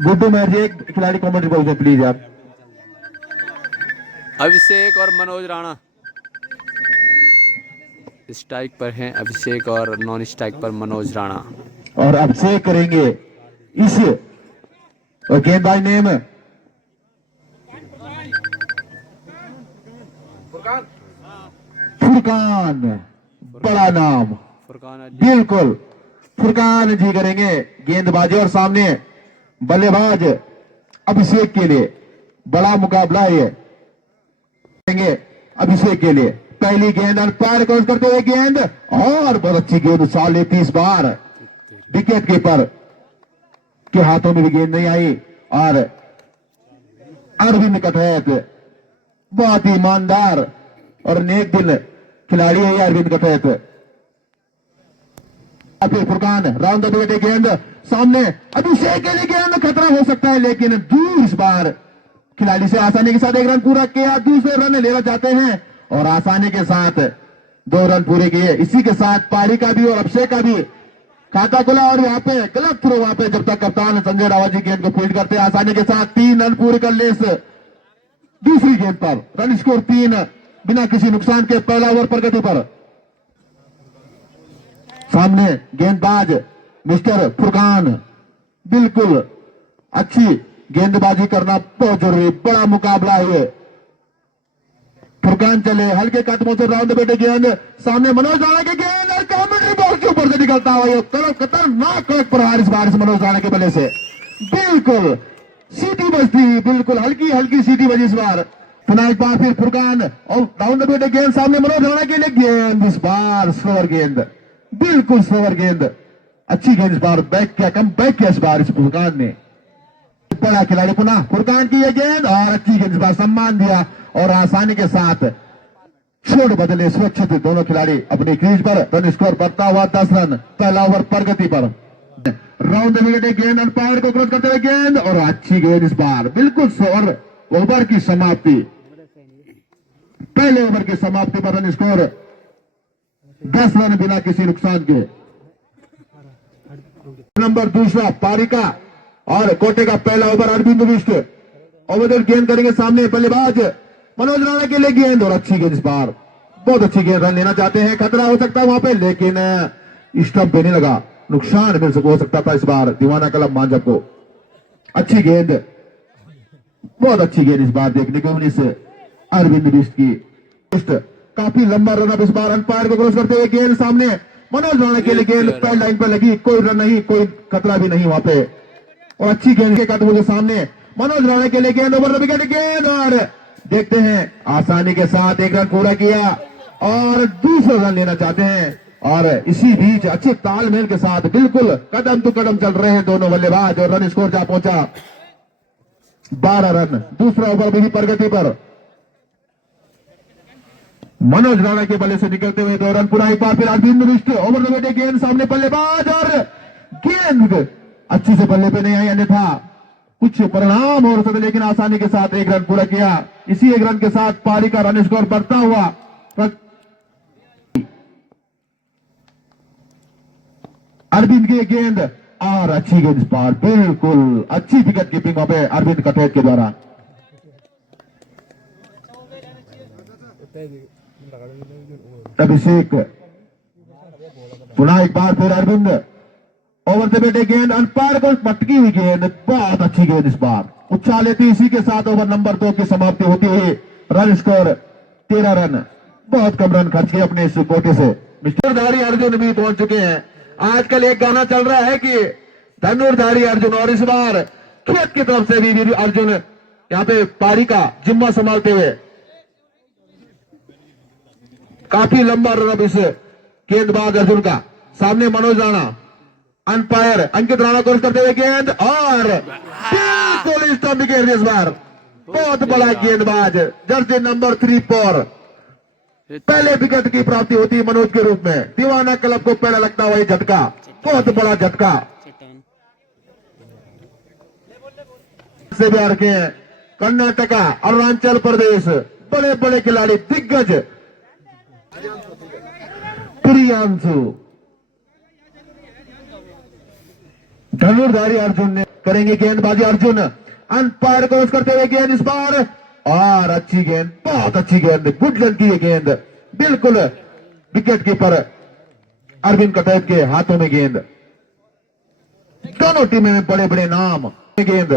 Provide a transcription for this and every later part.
Guddu match एक खिलाड़ी commentary box में प्लीज आप। अभिषेक और मनोज राणा स्ट्राइक पर हैं, अभिषेक और नॉन स्ट्राइक पर मनोज राणा। और अभिषेक करेंगे इस गेंदबाज नेम फुरकान, बड़ा नाम फुरकान बिल्कुल फुरकान जी करेंगे गेंदबाजी। और सामने बल्लेबाज अभिषेक के लिए बड़ा मुकाबला है ये करेंगे अभिषेक के लिए। पहली गेंद अंपायर क्रॉस करते हुए गेंद और बहुत अच्छी गेंद 30 बार विकेट कीपर के हाथों में भी गेंद नहीं आई। और अरविंद कथैत बहुत ही ईमानदार और नेक दिल खिलाड़ी है अरविंद कथैत। फिर फुरकान राउंड द बेटे गेंद सामने अभिषेक के लिए गेंद खतरा हो सकता है लेकिन दूर इस बार खिलाड़ी से आसानी के साथ एक रन पूरा किया। दूसरे रन लेना चाहते हैं और आसानी के साथ 2 रन पूरे किए। इसी के साथ पारी का भी और अभिषेक का भी खाता खुला। और यहाँ पे गलत थ्रो वहां पे जब तक कप्तान संजय रावत जी गेंद को फील्ड करते हैं आसानी के साथ 3 रन पूरे कर ले इस दूसरी गेंद पर। रन स्कोर 3 बिना किसी नुकसान के पहला ओवर प्रगति पर। सामने गेंदबाज मिस्टर फुरकान बिल्कुल अच्छी गेंदबाजी करना बहुत जरूरी। बड़ा मुकाबला है। फुरकान चले हल्के कदमों से राउंड बेटे गेंद सामने मनोज राणा की गेंद और कमेंट्री बॉक्स के ऊपर से निकलता हुआ ये खतरनाक कड़क प्रहार इस बार मनोज राणा के बल्ले से बिल्कुल सीटी बजती, बिल्कुल हल्की हल्की सीटी बजी इस बार। पुनः एक बार फिर फुरकान और राउंड बेटे गेंद सामने मनोज राणा के लिए गेंद इस बार स्लोअर गेंद, बिल्कुल स्लोअर गेंद। अच्छी गेंद इस बार बैक किया, कम बैक किया इस बार इस फुरकान ने। बड़ा खिलाड़ी पुनः फुरकान की यह गेंद और अच्छी गेंद इस बार सम्मान दिया और आसानी के साथ छोड़ बदले सुरक्षित दोनों खिलाड़ी अपनी क्रीज पर। रन स्कोर बढ़ता हुआ 10 रन पहला ओवर प्रगति पर। राउंड विकेट गेंद अंपायर को क्रॉस करते हुए गेंद और अच्छी गेंद इस बार बिल्कुल ओवर की समाप्ति। पहले ओवर की समाप्ति पर रन स्कोर 10 रन बिना किसी नुकसान के। नंबर दूसरा पारी का और कोटे का पहला ओवर अरविंद बिष्ट ओवर गेंद करेंगे सामने बल्लेबाज मनोज राणा के लिए गेंद और अच्छी गेंद इस बार बहुत अच्छी गेंद। रन लेना चाहते हैं, खतरा हो सकता है वहां पे लेकिन स्टंप पे नहीं लगा, नुकसान हो सकता था इस बार दीवाना क्लब मांझप को। अच्छी गेंद, बहुत अच्छी गेंद इस बार देखने को मिली इस अरविंद बिष्ट की। काफी लंबा रन अप इस बार अंपायर को क्रॉस करते हुए गेंद सामने मनोज राणा के लिए गेंद पैड लाइन पर लगी, कोई रन नहीं, कोई खतरा भी नहीं वहां पे। और अच्छी गेंद के कदमों के सामने मनोज राणा के लिए गेंद ओवर द विकेट गेंद और देखते हैं आसानी के साथ 1 रन पूरा किया और दूसरा रन लेना चाहते हैं। और इसी बीच अच्छे तालमेल के साथ बिल्कुल कदम टू कदम चल रहे हैं दोनों बल्लेबाज और रन स्कोर जा पहुंचा 12 रन। दूसरा ओवर भी प्रगति पर। मनोज राणा के बल्ले से निकलते हुए 2 रन पूरा। एक बार फिर Arvind Bisht over the wicket गेंद सामने बल्लेबाज और गेंद अच्छी से बल्ले पे नहीं आई, अन्यथा कुछ परिणाम हो सकते लेकिन आसानी के साथ 1 रन पूरा किया। इसी 1 रन के साथ पारी का रन स्कोर बढ़ता हुआ अरविंद की गेंद और अच्छी गेंद इस बार बिल्कुल अच्छी विकेट कीपिंग वहां पे अरविंद कथैत के द्वारा। अभिषेक पुनः एक बार फिर अरविंद ओवर से बेटे गेंद अंपायर को पटकी हुई गेंद, बहुत अच्छी गेंद इस बार उछाल लेती। इसी के साथ ओवर नंबर 2 की समाप्ति होती हुई रन स्कोर 13 रन। बहुत कम रन खर्च किए अपने इस कोटे से। धनुर्धारी अर्जुन भी पहुंच चुके हैं। आजकल एक गाना चल रहा है कि धनुर्धारी अर्जुन, और इस बार खेत की तरफ से भी अर्जुन यहाँ पे पारी का जिम्मा संभालते हुए काफी लंबा रन अब इस गेंदबाज अर्जुन का। सामने मनोज राणा, अंपायर अंकित राणा क्रॉस करते हुए गेंद और बिल्कुल स्टंप विकेट इस बार। बहुत बड़ा गेंदबाज जर्सी नंबर 3 पर पहले विकेट की प्राप्ति होती है मनोज के रूप में। दीवाना क्लब को पहला लगता हुआ झटका, बहुत बड़ा झटका से बिहार के कर्नाटका, अरुणाचल प्रदेश बड़े बड़े खिलाड़ी दिग्गज प्रियांशु धनुर्धारी अर्जुन ने करेंगे गेंदबाजी अर्जुन, अंपायर क्रॉस करते हुए गेंद इस बार, और अच्छी गेंद, बहुत अच्छी गेंद, गुड लेंथ की ये गेंद, बिल्कुल विकेट कीपर अरविंद कटैत के हाथों में गेंद। दोनों टीमें में बड़े बड़े नाम। गेंद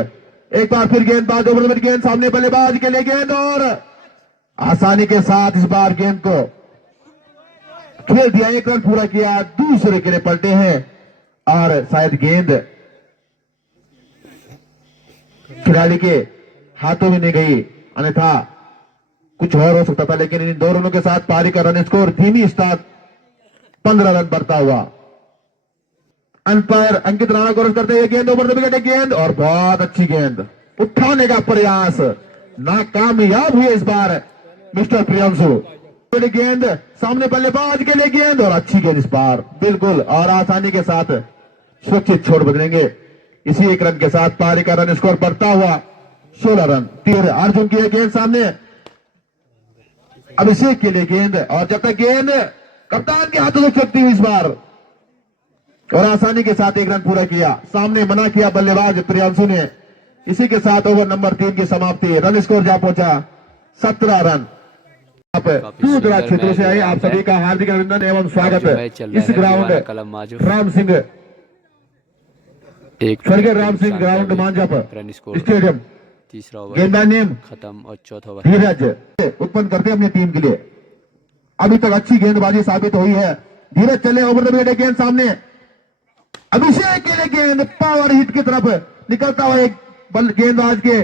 एक बार फिर गेंदबाज ओवर नंबर गेंद सामने बल्लेबाज के लिए गेंद, और आसानी के साथ इस बार गेंद को खेल दिया, एक रन पूरा किया, दूसरे के लिए पलटे हैं, और शायद गेंद खिलाड़ी के हाथों में नहीं गई, अन्यथा कुछ और हो सकता था। लेकिन इन दो रनों के साथ पारी का रन स्कोर धीमी स्टार्ट 15 रन बढ़ता हुआ। अंपायर अंकित राणा क्रॉस करते हुए गेंद ओवर द विकेट, गेंद और बहुत अच्छी गेंद, उठाने का प्रयास नाकामयाब हुए इस बार मिस्टर प्रियांशु। गेंद सामने बल्लेबाज के लिए गेंद, और अच्छी गेंद इस बार, बिल्कुल, और आसानी के साथ सुरक्षित छोड़ बदलेंगे। इसी एक रन के साथ पारी का रन स्कोर बढ़ता हुआ 16 रन। तीर अर्जुन की गेंद सामने अभिषेक के लिए गेंद, और जब तक गेंद कप्तान के हाथों से छूटती हुई इस बार, और आसानी के साथ एक रन पूरा किया, सामने मना किया बल्लेबाज प्रियांशु ने। इसी के साथ ओवर नंबर 3 की समाप्ति, रन स्कोर जा पहुंचा 17 रन। आप दूर दराज क्षेत्रों से आए आप सभी का हार्दिक अभिनंदन एवं स्वागत है। इस ग्राउंड राम सिंह स्वर्गीय राम सिंह ग्राउंड मांझा स्टेडियम, तीसरा गेंदा ओवर नेम खत्म और चौथा ओवर धीरज उत्पन्न करते हैं अपनी टीम के लिए। अभी तक अच्छी गेंदबाजी साबित हुई है। धीरज चले ओवर द विकेट, गेंद सामने अभिषेक के लिए गेंद, पावर हिट की तरफ निकलता हुआ एक बल गेंदबाज के,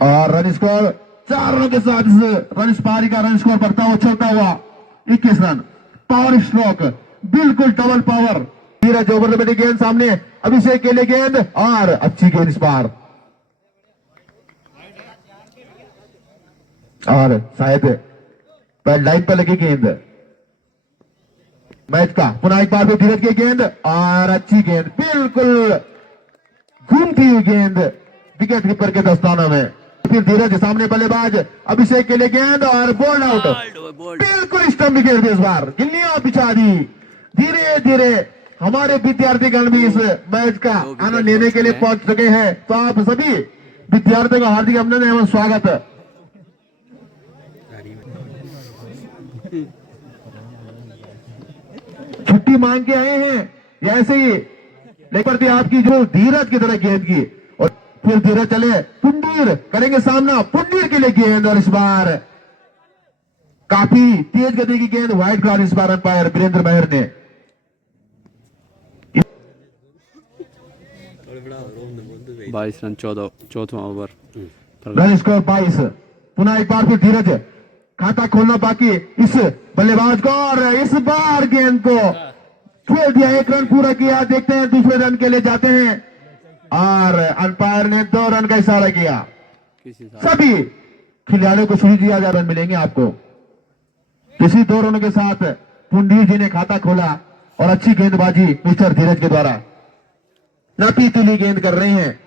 और रन स्कोर 4 रनों के साथ रन पारी का रन स्कोर बढ़ता हुआ छोड़ता हुआ 21 रन। पावर स्ट्रोक, बिल्कुल double power. Dheeraj over the wicket, गेंद सामने अभिषेक के लिए गेंद, और अच्छी गेंद इस बार, और शायद पैड लाइन पर लगी गेंद। मैच का पुनः एक बार भी धीरज की गेंद, और अच्छी गेंद, बिल्कुल घूमती हुई गेंद विकेट कीपर के दस्ताना में। फिर धीरज सामने बल्लेबाज अभिषेक के लिए गेंद, और बॉल आउट, बिल्कुल स्टंप विकेट इस बार, गिल्लियां बिछा दी। धीरे धीरे हमारे विद्यार्थीगण भी इस मैच का आनंद लेने के लिए पहुंच चुके हैं। तो आप सभी विद्यार्थियों का हार्दिक अभिनंदन एवं स्वागत है। छुट्टी मांग के आए हैं या ऐसे ही लेकर आपकी जो धीरज की तरह गेंद की, और फिर धीरज चले पुंडीर करेंगे सामना, पुंडीर के लिए गेंद, और इस बार काफी तेज गति की गेंद, व्हाइट कार्ड इस बार अंपायर वीरेंद्र महर ने। 22 रन चौथा ओवर रन स्कोर 22। पुनः एक बार फिर धीरज, खाता खोलना बाकी इस बल्लेबाज को, और इस बार गेंद को खेल दिया, एक रन पूरा किया। देखते हैं दूसरे रन के लिए जाते हैं, और अंपायर ने 2 रन का इशारा किया। सभी खिलाड़ियों को सुनी दिया जा रन मिलेंगे आपको। इसी 2 रनों के साथ पुंडीर जी ने खाता खोला, और अच्छी गेंदबाजी मिस्टर धीरज के द्वारा नापी तुली गेंद कर रहे हैं,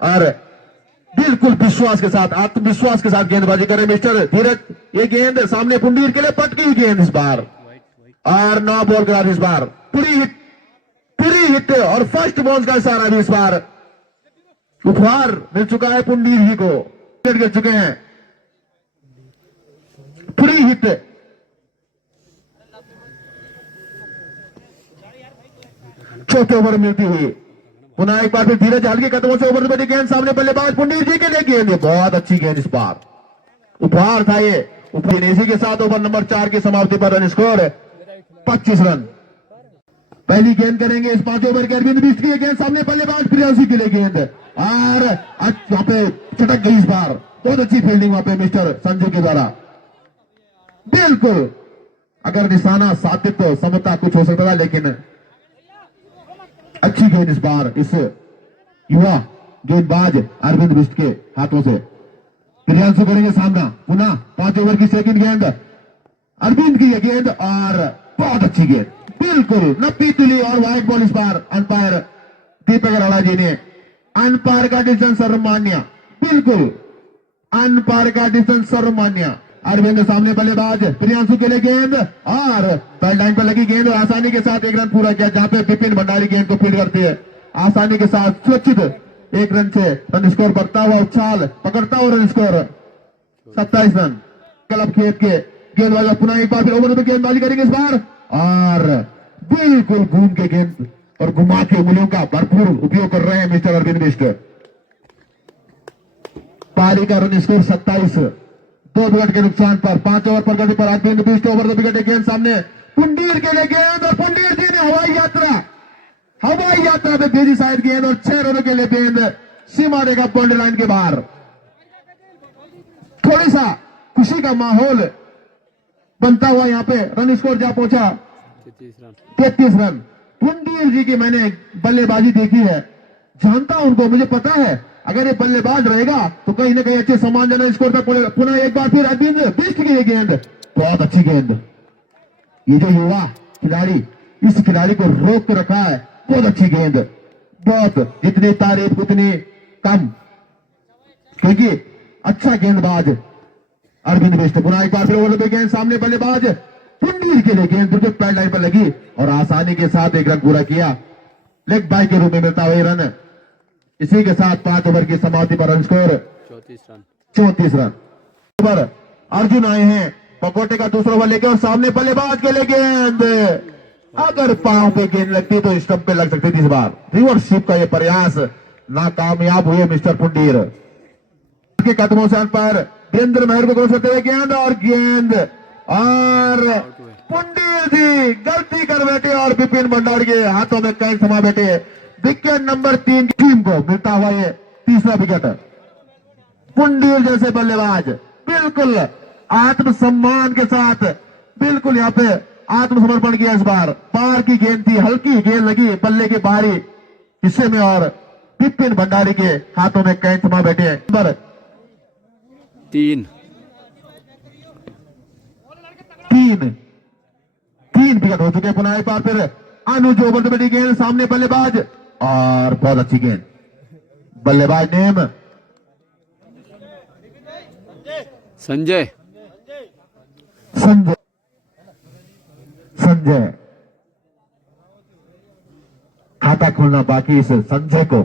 और बिल्कुल विश्वास के साथ, आत्मविश्वास के साथ गेंदबाजी कर रहे हैं मिस्टर धीरज। ये गेंद सामने पुंडीर के लिए पटकी हुई गेंद इस बार, और 9 बॉल के बाद इस बार पूरी हिट और फर्स्ट बॉल का इशारा भी इस बार उपहार मिल चुका है पुंडीर जी को। गिर चुके हैं, पूरी हिट, चौथे ओवर मिलती हुई। पुनः एक बार फिर धीरज हल्के कदमों से ओवर बड़ी गेंद सामने बल्लेबाज पुंडीर जी के लिए गेंद, बहुत अच्छी गेंद इस बार, उपहार था ये। इसी के साथ ओवर नंबर 4 की समाप्ति पर रन स्कोर 25 रन। पहली गेंद करेंगे इस 5 ओवर के अरविंद बिष्ट की गेंद सामने बल्लेबाज प्रियांशु के लिए गेंद, और वहां पे चटक गई इस बार, बहुत अच्छी फील्डिंग वहां पे मिस्टर संजू के द्वारा। बिल्कुल अगर निशाना साधित तो समता कुछ हो सकता था, लेकिन अच्छी गेंद इस बार इस युवा गेंदबाज अरविंद बिष्ट के हाथों से। प्रियांशु करेंगे सामना, पुनः 5 ओवर की सेकंड गेंद, अरविंद की यह गेंद, और बहुत अच्छी गेंद, बिल्कुल नब्बी तुली, और व्हाइट बॉल इस बार अंपायर दीपक अरोड़ा जी ने। अंपायर का डिसीजन सर्वमान्य, बिल्कुल अंपायर का डिसीजन सर्वमान्य। अरविंद सामने बल्लेबाज प्रियांशु के लिए गेंद, और पैड लाइन पर लगी गेंद, और आसानी के साथ एक रन पूरा किया, जहां पे विपिन भंडारी गेंद को फील्ड करते हैं। आसानी के साथ सुरक्षित 1 रन से रन स्कोर बढ़ता हुआ, उछाल पकड़ता हुआ रन स्कोर 27 रन। क्लब खेत के गेंदबाज पुनः एक बार फिर ओवर में गेंदबाजी करेंगे इस बार, और बिल्कुल घूम के गेंद और घुमा के उंगलियों का भरपूर उपयोग कर रहे हैं मिस्टर अरविंद बिष्ट। पारी का रन स्कोर 27, 2 विकेट के नुकसान पर 5 ओवर पर गति पर Arvind Bisht over the wicket गेंद सामने पुंडीर के लिए गेंद, और पुंडीर जी ने हवाई यात्रा पे भेजी शायद गेंद, और 6 रनों के लिए गेंद सीमा रेखा बाउंड्री लाइन के बाहर। थोड़ी सा खुशी का माहौल बनता हुआ यहाँ पे रन स्कोर जा पहुंचा 33 रन। पुंडीर जी की मैंने बल्लेबाजी देखी है, जानता हूं उनको, मुझे पता है अगर ये बल्लेबाज रहेगा तो कहीं ना कहीं अच्छे सम्मानजनक स्कोर तक पड़ेगा। पुनः एक बार फिर अरविंद बिष्ट की ये गेंद, बहुत अच्छी गेंद। ये जो युवा खिलाड़ी, इस खिलाड़ी को रोक के रखा है, बहुत अच्छी गेंद, बहुत, जितनी तारीफ उतनी कम, क्योंकि अच्छा गेंदबाज अरविंद बिष्ट। पुनः एक बार फिर ओवर पे गेंद सामने बल्लेबाज पुंडीर के लिए गेंद बिल्कुल पैड लाइन पर लगी और आसानी के साथ 1 रन पूरा किया। लेग बाय के रूप में मिलता हुआ ये रन। इसी के साथ 5 ओवर की समाप्ति पर run score 34 run. Over Arjun आए हैं पकोटे का दूसरा ओवर लेके, और सामने बल्लेबाज के लिए गेंद, अगर पांव पे गेंद लगती तो स्टंप पे लग सकती थी। इस बार रिवर्सशिप का ये प्रयास नाकामयाब हुए मिस्टर पुंडीर के कदमों से। अंपायर वीरेंद्र महर को क्रॉस करते हुए गेंद, और पुंडीर जी गलती कर बैठे और विपिन भंडारी के हाथों में कैच थमा बैठे। विकेट नंबर 3 टीम को मिलता हुआ ये तीसरा विकेट। पुंडीर जैसे बल्लेबाज बिल्कुल आत्मसम्मान के साथ बिल्कुल यहाँ पे आत्मसमर्पण किया। इस बार पार की गेंद थी, हल्की गेंद लगी बल्ले के बाहरी हिस्से में, और विपिन भंडारी के हाथों में कैच थमा बैठे। नंबर 3 विकेट हो चुके हैं। पुनः एक बार फिर अनुज ओवर द बैटिंग गेंद सामने बल्लेबाज, और बहुत अच्छी गेंद। बल्लेबाज नेम संजय खाता खोलना बाकी इस संजय को।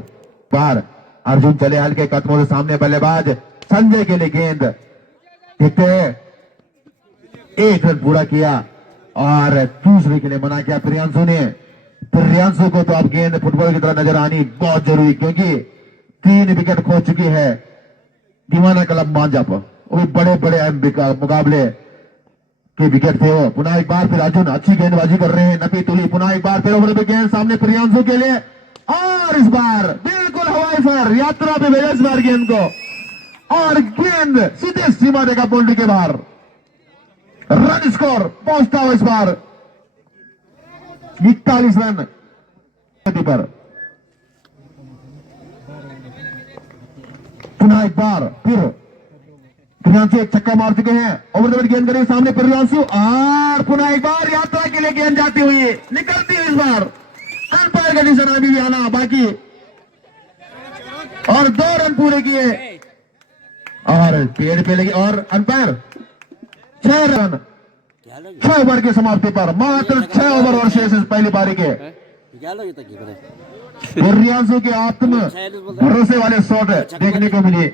बार अर्जुन चले हल्के कदमों से सामने बल्लेबाज संजय के लिए गेंद, देखते हैं 1 रन पूरा किया और दूसरे के लिए मना किया प्रियांशु ने। प्रियांशु को तो अब गेंद फुटबॉल की तरह नजर आनी बहुत जरूरी, क्योंकि 3 विकेट खो चुकी है दीवाना क्लब मांझा पर, वो भी बड़े बड़े मुकाबले के विकेट थे वो। पुनः एक बार फिर अर्जुन अच्छी गेंदबाजी कर रहे हैं, नपी तुली। पुनः एक बार फिर ओवर पे गेंद सामने प्रियांशु के लिए, और इस बार बिल्कुल हवाई फायर यात्रा पे भेजा इस बार गेंद को, और गेंद सीधे सीमा रेखा बाउंड्री के बाहर। रन स्कोर पहुंचता हुआ इस बार 41 रन पर। पुनः एक बार फिर प्रियांशु एक छक्का मार चुके हैं। ओवर द विकेट गेंद करेंगे सामने प्रियांशु, और पुनः एक बार यात्रा के लिए गेंद जाती हुई निकलती हुई इस बार अंपायर का डिसीजन अभी भी आना बाकी, और 2 रन पूरे किए और पेड़ पे लगी, और अंपायर 6 रन 6 ओवर की समाप्ति पर, मात्र 6 ओवर और शेष इस पहली पारी के। प्रियांशु के आत्म भरोसे वाले शॉट देखने को मिले,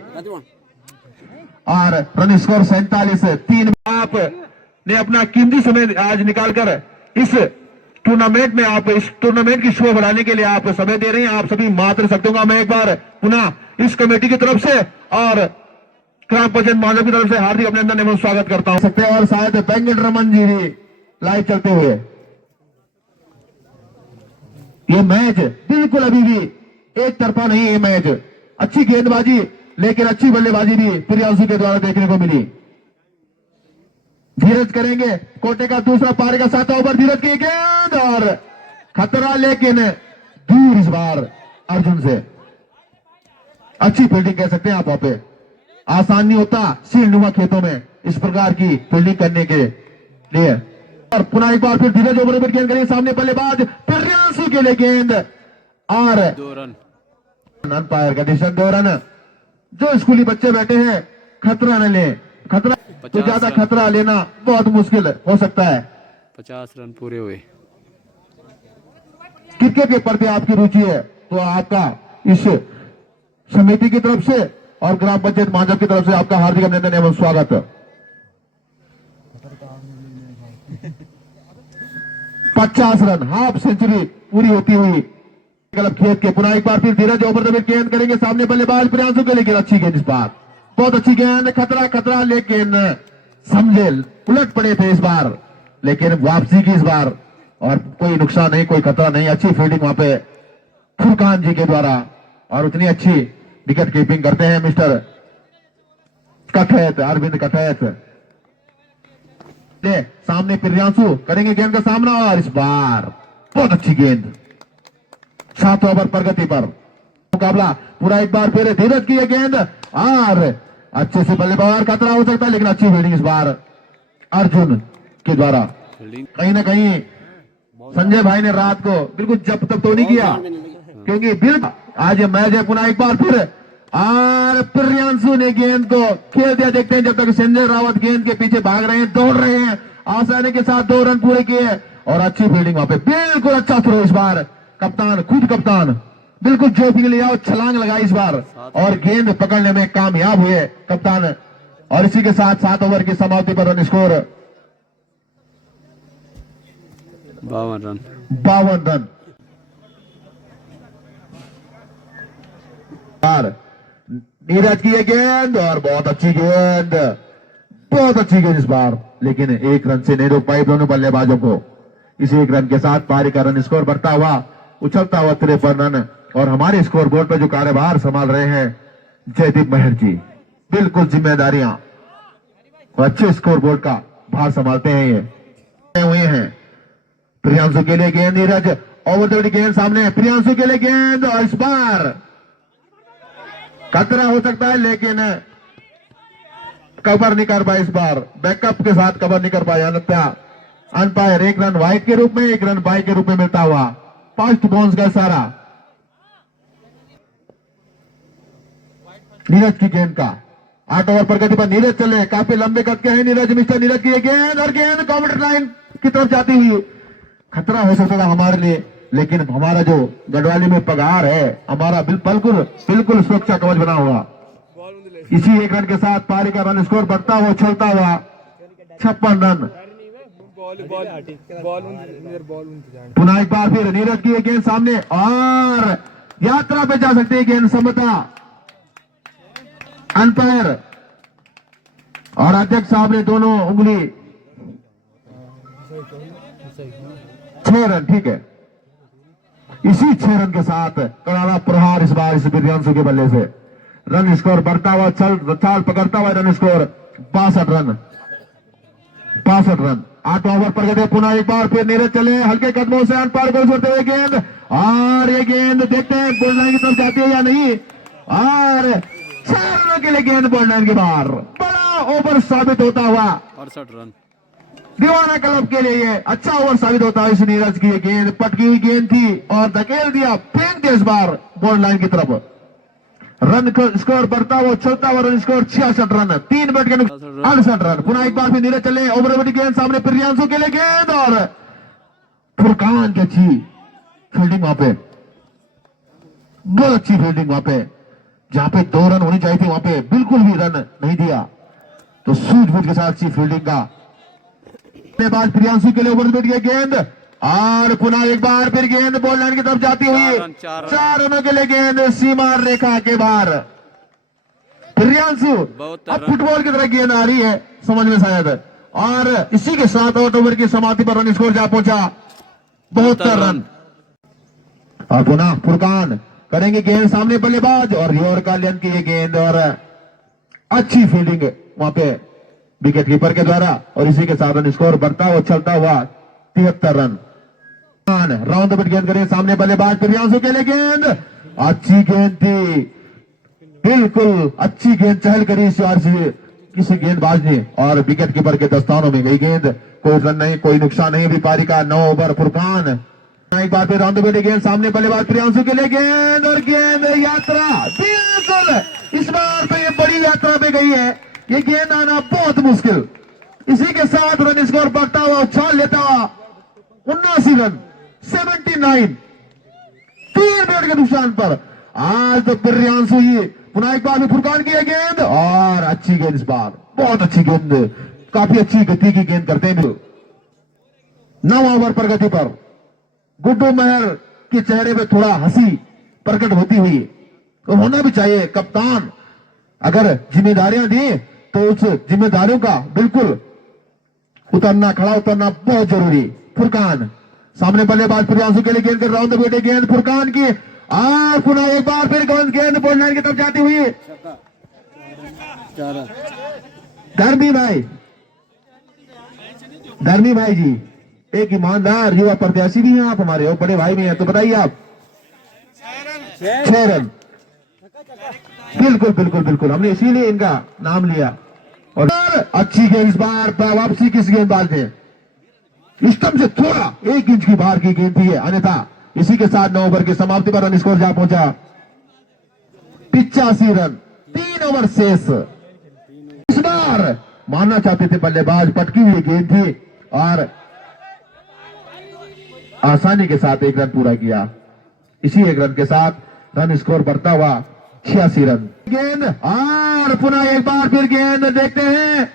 और रन स्कोर 47-3। आप ने अपना कीमती समय आज निकालकर इस टूर्नामेंट में, आप इस टूर्नामेंट की शो बढ़ाने के लिए आप समय दे रहे हैं। आप सभी मात्र शक्तियों का मैं एक बार पुनः इस कमेटी की तरफ से और ग्राम पंचायत मानव की तरफ से हार्दिक अभिनंदन एवं स्वागत करता हूं सकते हैं। और शायद वेंकट रमन जी भी लाइव चलते हुए। ये मैच बिल्कुल अभी भी एक तरफा नहीं है। मैच अच्छी गेंदबाजी लेकिन अच्छी बल्लेबाजी भी प्रियांशु के द्वारा देखने को मिली। धीरज करेंगे कोटे का दूसरा पारी का 7वां ओवर, धीरज की गेंद और खतरा लेकिन दूर इस बार अर्जुन से। अच्छी फील्डिंग कह सकते हैं आप, वहां पे आसान नहीं होता सीलनुमा खेतों में इस प्रकार की फील्डिंग करने के लिए। और पुनः एक बार फिर धीरज ओवर पर गेंद करेंगे सामने बल्लेबाज प्रियांशु के लिए गेंद, और 2 रन। अंपायर का डिसीजन 2 रन। जो स्कूली बच्चे बैठे हैं खतरा न ले, खतरा तो ज्यादा खतरा लेना बहुत मुश्किल हो सकता है। 50 रन पूरे हुए। क्रिकेट के प्रति आपकी रुचि है, तो आपका इस समिति की तरफ से और ग्राम पंचायत मांझप की तरफ से आपका हार्दिक अभिनंदन एवं स्वागत। 50 रन, हाफ सेंचुरी पूरी होती हुई क्लब खेत के पुनः एक बार फिर धीरज ओवर द विकेट गेंद करेंगे सामने बल्लेबाज प्रियांशु के, लेकिन अच्छी गेंद इस बार, बहुत अच्छी गेंद, खतरा खतरा, लेकिन समझे उलट पड़े थे इस बार, लेकिन वापसी की इस बार और कोई नुकसान नहीं, कोई खतरा नहीं, अच्छी फील्डिंग वहां पे फुरकान जी के द्वारा और उतनी अच्छी विकेट कीपिंग करते हैं मिस्टर कथैत, अरविंद कथैत। सामने प्रियांशु करेंगे गेंद का सामना और इस बार बहुत अच्छी गेंद, 7 ओवर प्रगति पर मुकाबला पूरा एक बार फिर धीरज की ये गेंद और अच्छे से बल्लेबाज, खतरा हो सकता है लेकिन अच्छी फील्डिंग इस बार अर्जुन के द्वारा। कहीं ना कहीं संजय भाई ने रात को बिल्कुल जब तक तो नहीं किया, क्योंकि बिल्कुल आज मैच है पुनः एक बार फिर और प्रियांशु ने गेंद को खेल दिया। देखते हैं जब तक संजय रावत गेंद के पीछे भाग रहे हैं, दौड़ रहे हैं, आसानी के साथ 2 रन पूरे किए और अच्छी फील्डिंग वहां पे, बिल्कुल अच्छा थ्रो इस बार, कप्तान खुद कप्तान बिल्कुल जो भी लिया और छलांग लगाई इस बार और गेंद पकड़ने में कामयाब हुए कप्तान। और इसी के साथ 7 ओवर की समाप्ति पर run score 52 run. 52 run. Neeraj की ये गेंद और बहुत अच्छी गेंद, बहुत अच्छी गेंद इस बार, लेकिन 1 रन से नहीं रोक पाई दोनों बल्लेबाजों को। इस 1 रन के साथ पारी का रन स्कोर बढ़ता हुआ, उछलता हुआ 53 रन। और हमारे स्कोर बोर्ड पर जो कार्यभार संभाल रहे हैं जयदीप महर जी, बिल्कुल जिम्मेदारियां और अच्छे स्कोर बोर्ड का भार संभालते हैं ये हुए हैं। प्रियांशु के लिए गेंद, नीरज ओवर द विकेट गेंद सामने, प्रियांशु के लिए गेंद और इस बार खतरा हो सकता है लेकिन कवर नहीं कर पाए इस बार, बैकअप के साथ कवर नहीं कर पाए, अन्यथा अंपायर 1 रन वाइड के रूप में 1 रन बाई के रूप में मिलता हुआ, फर्स्ट बाउंस का इशारा नीरज की गेंद का। 8 ओवर प्रगति पर नीरज चले, काफी लंबे कद के हैं नीरज, मिस्टर नीरज की गेंद और गेंद काउंटर लाइन की तरफ जाती हुई, खतरा हो सकता था हमारे लिए, लेकिन हमारा जो गढ़वाली में पगार है हमारा बिल्कुल सुरक्षा कवच बना हुआ। इसी 1 रन के साथ पारी का रन स्कोर बढ़ता हुआ, चलता हुआ 56 रन। पुनः एक बार फिर नीरज की गेंद सामने और यात्रा पे जा सकती है गेंद, समता अंपायर और अध्यक्ष साहब ने दोनों उंगली 6 रन, ठीक है। इसी 6 रन के साथ करारा प्रहार इस बार इस प्रियांशु के बल्ले से, रन स्कोर बढ़ता हुआ, चाल पकड़ता हुआ रन स्कोर 62 रन। 8 ओवर पर गए, पुनः एक बार फिर नीरज चले, हल्के कदमों से अंपायर को छोड़ते हुए गेंद और ये गेंद देखते हैं बॉल लाइन की तरफ जाती है या नहीं, और 4 रनों के लिए गेंद बॉल लाइन के बाहर, बड़ा ओवर साबित होता हुआ 68 रन दीवाना क्लब के लिए ये अच्छा ओवर साबित होता है। इस नीरज की ये गेंद पटकी हुई गेंद थी और धकेल दिया, फेंक दिया इस बार बॉल लाइन की तरफ। रन स्कोर बढ़ता हुआ, चलता हुआ रन स्कोर 66 रन, 3 बैट के 68 रन। पुनः एक बार फिर नीरज चले, ओवर गेंद सामने प्रियांशु के लिए गेंद और फुरकान की अच्छी फील्डिंग वहां पे, बहुत अच्छी फील्डिंग वहां पे, जहां पे 2 रन होनी चाहिए थी वहां पे बिल्कुल भी रन नहीं दिया, तो सूझबूझ के साथ अच्छी फील्डिंग का बाद प्रियांशु के लिए ओवर बैठ गई गेंद और पुनः एक बार फिर गेंद बॉल लाइन की तरफ जाती हुई 4 रनों के लिए गेंद सीमा रेखा के बाहर। प्रियांशु अब फुटबॉल की तरह गेंद आ रही है समझ में शायद, और इसी के साथ 8 ओवर की समाप्ति पर रन स्कोर जा पहुंचा 72 रन। और पुनः फुरकान करेंगे गेंद सामने बल्लेबाज और योर कालियन की ये गेंद और अच्छी फील्डिंग वहां पे विकेट कीपर के द्वारा, और इसी के साथ रन स्कोर बढ़ता हुआ, चलता हुआ 73 रन। राउंड द गेंद करें सामने बल्लेबाज प्रियांशु के लिए गेंद, अच्छी गेंद थी, बिल्कुल अच्छी गेंद चहल करी इस बार से किसी गेंदबाज ने और विकेट कीपर के दस्तानों में गई गेंद, कोई रन नहीं, कोई नुकसान नहीं, व्यापारी का 9 ओवर फुरकान। एक बार फिर राउंड द गेंद सामने बल्लेबाज प्रियांशु के लिए गेंद और गेंद यात्रा, बिल्कुल इस बार तो ये बड़ी यात्रा पे गई है, ये गेंद आना बहुत मुश्किल। इसी के साथ रन स्कोर बढ़ता हुआ, उछाल लेता हुआ 79 रन, 79 3 विकेट के नुकसान पर आज तो प्रियांशु ही पुनः एक बार भी फुरकान की है गेंद और अच्छी गेंद इस बार, बहुत अच्छी गेंद, काफी अच्छी गति की गेंद करते हैं। 9 ओवर प्रगति पर गुड्डू महर के चेहरे पे थोड़ा हंसी प्रकट होती हुई, तो होना भी चाहिए। कप्तान अगर जिम्मेदारियां दी तो उस जिम्मेदारियों का बिल्कुल उतरना, खड़ा उतरना बहुत जरूरी। फुरकान सामने बल्लेबाज प्रियांशु के लिए गेंद कर राउंड बेटे गेंद फुरकान की, और पुनः एक बार फिर गेंद बॉल लाइन की तरफ जाती हुई। धर्मी भाई जी एक ईमानदार युवा प्रत्याशी भी हैं आप हमारे, और बड़े भाई भी हैं, तो बताइए आप। 6 रन, बिल्कुल बिल्कुल बिल्कुल, हमने इसीलिए इनका नाम लिया। और अच्छी गेंद इस बार, वापसी किस गेंदबाज ने, स्टंप से थोड़ा 1 इंच की बाहर की गेंद थी है, अन्यथा इसी के साथ 9 ओवर की समाप्ति पर रन स्कोर जा पहुंचा 85 रन, 3 ओवर शेष। इस बार मानना चाहते थे बल्लेबाज, पटकी हुई गेंद थी और आसानी के साथ 1 रन पूरा किया। इसी 1 रन के साथ रन स्कोर बढ़ता हुआ 86 रन। गेंद और पुनः एक बार फिर गेंद देखते हैं,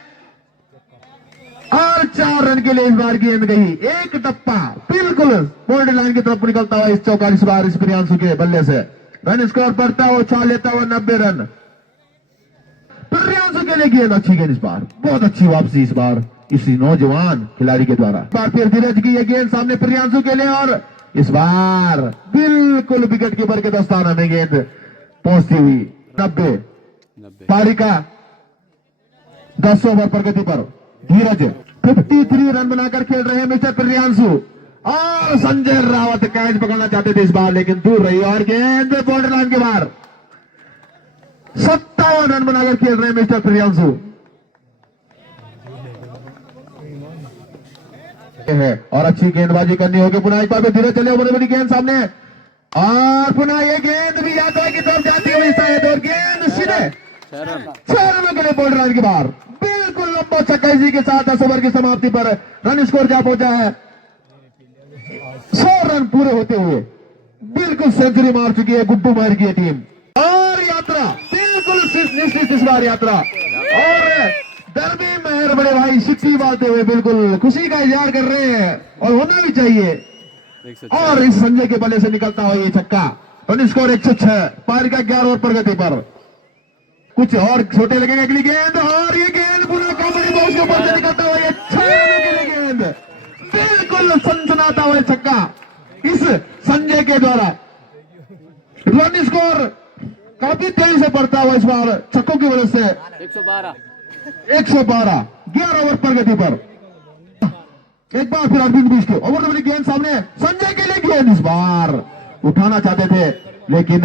और 4 रन के लिए इस बार गेंद गई, एक टप्पा बिल्कुल बोल्ड लाइन की तरफ निकलता हुआ इस चौका इस बार इस प्रियांशु के बल्ले से रन स्कोर बढ़ता हुआ, उछाल लेता हुआ 90 रन। प्रियांशु के लिए गेंद, अच्छी गेंद इस बार, बहुत अच्छी वापसी इस बार इसी नौजवान खिलाड़ी के द्वारा। बार फिर धीरज की यह गेंद सामने प्रियांशु के लिए, और इस बार बिल्कुल विकेट कीपर के दस्ताना में गेंद पहुंचती हुई 90। पारी का 10 ओवर प्रगति पर धीरज 53 रन बनाकर खेल रहे हैं मिस्टर प्रियांशु, और संजय रावत कैच पकड़ना चाहते थे इस बार लेकिन दूर रही, और गेंद बॉर्डर लाइन के बाहर। 57 रन बनाकर खेल रहे हैं मिस्टर प्रियांशु है, और अच्छी गेंदबाजी करनी होगी। पुनः एक बार धीरज चले, बड़ी बड़ी गेंद सामने, और पुनः ये गेंद भी यात्रा की तरफ जाती हुई शायद, और गेंद सीधे 6 रनों के लिए बॉर्डर लाइन के बाहर, बिल्कुल लंबा छक्का इसी के साथ 10 ओवर की समाप्ति पर रन स्कोर जा पहुंचा है 100 रन पूरे होते हुए, बिल्कुल सेंचुरी मार चुकी है गुड्डू महर की टीम, और यात्रा बिल्कुल निश्चित इस बार यात्रा, और धर्मी महर बड़े भाई सिक्की बालते हुए बिल्कुल खुशी का इजहार कर रहे हैं, और होना भी चाहिए। और इस संजय के बल्ले से निकलता हुआ ये छक्का, रन स्कोर 106, पारी का 11 ओवर प्रगति पर। कुछ और छोटे लगेंगे अगली गेंद, और ये गेंद पुनः कॉमेडी बॉक्स के ऊपर से निकलता हुआ 6 रनों के लिए गेंद, बिल्कुल सनसनाता हुआ छक्का इस संजय के द्वारा। रन स्कोर काफी तेजी से बढ़ता हुआ इस बार छक्कों की वजह से 112 11 ओवर प्रगति पर। एक बार फिर अरविंद बिष्ट ओवर वाली गेंद सामने, संजय के लिए गेंद इस बार उठाना चाहते थे लेकिन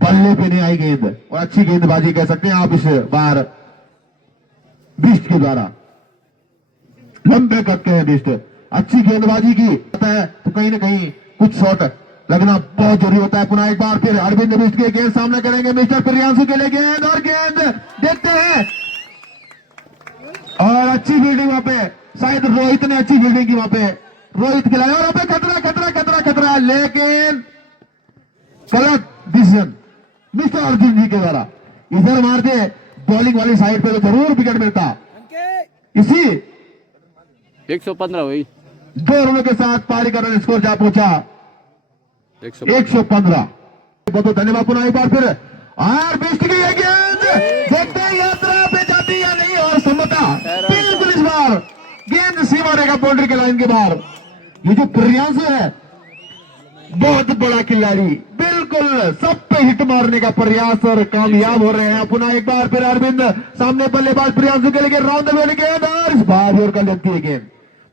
बल्ले पे नहीं आई गेंद, और अच्छी गेंदबाजी कह सकते हैं आप इस बार बिष्ट के द्वारा। लंबे करते हैं बिष्ट, अच्छी गेंदबाजी की होता है तो कहीं ना कहीं कुछ शॉट लगना बहुत जरूरी होता है। पुनः एक बार फिर अरविंद बिष्ट के गेंद सामना करेंगे मिस्टर प्रियांशु के लिए गेंद, और गेंद देखते हैं, और अच्छी फील्डिंग वहां पे, शायद रोहित ने अच्छी फील्डिंग की वहां पे, रोहित खिलाया, और वहां पे खतरा खतरा खतरा खतरा, लेकिन गलत डिसीजन मिस्टर अर्जुन जी के द्वारा। इधर मारते बॉलिंग वाली साइड पे तो जरूर विकेट मिलता। इसी 115 हुई, 2 रनों के साथ पारी का रन स्कोर जा पहुंचा 115। बहुत बहुत धन्यवाद। पुनः एक बार फिर और बिष्ट की ये गेंद देखते हैं यात्रा पे जाती या नहीं, और समता बिल्कुल इस बार गेंद सीमा रहेगा बाउंड्री के लाइन के बाहर। ये जो प्रियांशु है बहुत बड़ा खिलाड़ी, बिल्कुल सब पे हिट मारने का प्रयास और कामयाब हो रहे हैं। पुनः एक बार फिर अरविंद सामने बल्लेबाज प्रियांशु के लिए राउंड द वे गेंद, और इस बार ओवर का लेंथी है गेंद,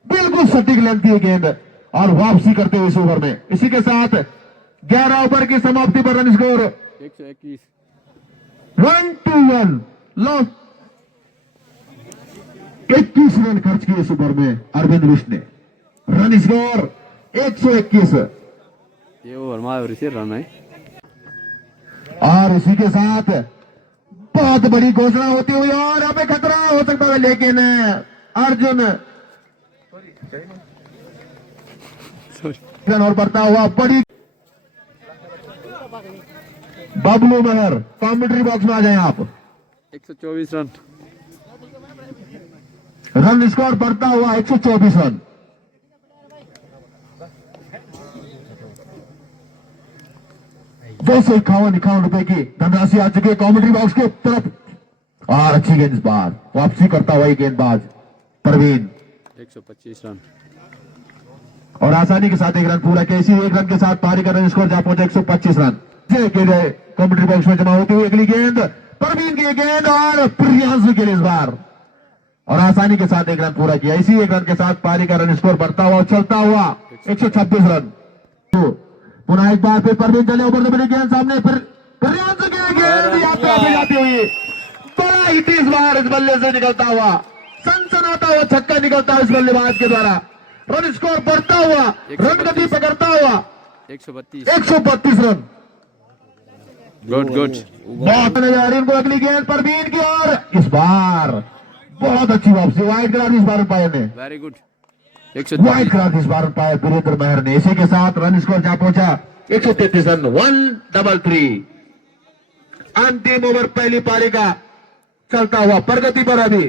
बिल्कुल सटीक लेंथी है गेंद, और वापसी करते हुए इस ओवर में। इसी के साथ 11 ओवर की समाप्ति पर रन स्कोर 121, 1-1 लॉस। 21 रन खर्च किए इस ओवर में अरविंद बिष्ट ने, रन स्कोर 121। ये ओवर मार रन है, और इसी के साथ बहुत बड़ी घोषणा होती हुई, और यहाँ पे खतरा हो सकता है, लेकिन अर्जुन और बढ़ता हुआ बड़ी बबलू महर कमेंट्री बॉक्स में आ जाएं आप। 124 रन। रन स्कोर बढ़ता हुआ 124 रन। दो सौ इक्यावन रुपए की धनराशि आ चुकी है कमेंट्री बॉक्स के तरफ। और अच्छी गेंद इस बार वापसी करता हुआ गेंदबाज परवीन। 125 रन और आसानी के साथ एक रन पूरा किया। इसी एक रन के साथ पारी का रन स्कोर जा पहुंचा 125 रन। कमेंट्री बॉक्स में जमा होती हुई अगली गेंद परवीन की गेंद और प्रियांशु के लिए इस बार और आसानी के साथ एक रन पूरा किया। इसी एक रन के साथ पारी का रन स्कोर बढ़ता हुआ चलता हुआ 126 रन। तो पुनः एक बार फिर परवीन चले ऊपर से गेंद सामने फिर प्रियांशु की गेंद यात्रा पे जाती हुई बड़ा हिट इस बार इस बल्ले से निकलता हुआ सनसनाता हुआ छक्का निकलता हुआ इस बल्लेबाज के द्वारा। रन स्कोर बढ़ता हुआ रन गति पकड़ता हुआ 132 रन। Good good. बहुत नजर आ रही उनको अगली गेंद परवीन की और इस बार बहुत अच्छी वापसी वाइड करा दी इस बार अंपायर ने। Very good. वाइड करा दी इस बार अंपायर वीरेंद्र महर ने। इसी के साथ रन स्कोर जा पहुंचा 133 रन 133। अंतिम ओवर पहली पारी का चलता हुआ प्रगति पर अभी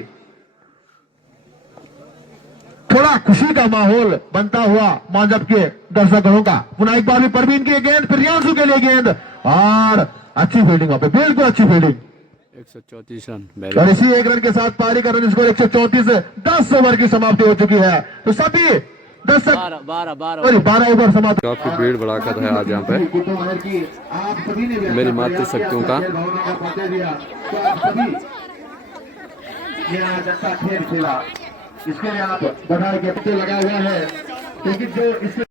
थोड़ा खुशी का माहौल बनता हुआ मांजब के दर्शकों का। पुनः एक बार भी परवीन की गेंद प्रियांशु के लिए गेंद और अच्छी फील्डिंग वहां पे बिल्कुल अच्छी फील्डिंग। 134 रन। और इसी एक रन के साथ पारी का रन स्कोर 134 से 10 ओवर की समाप्ति हो चुकी है। तो सभी दर्शक 12 ओवर समाप्त। काफी भीड़ भड़ाका है आज यहाँ पे मेरी मातृशक्तियों का। इसके लिए आप बधाई के पत्ते लगा हुआ है क्योंकि जो इसके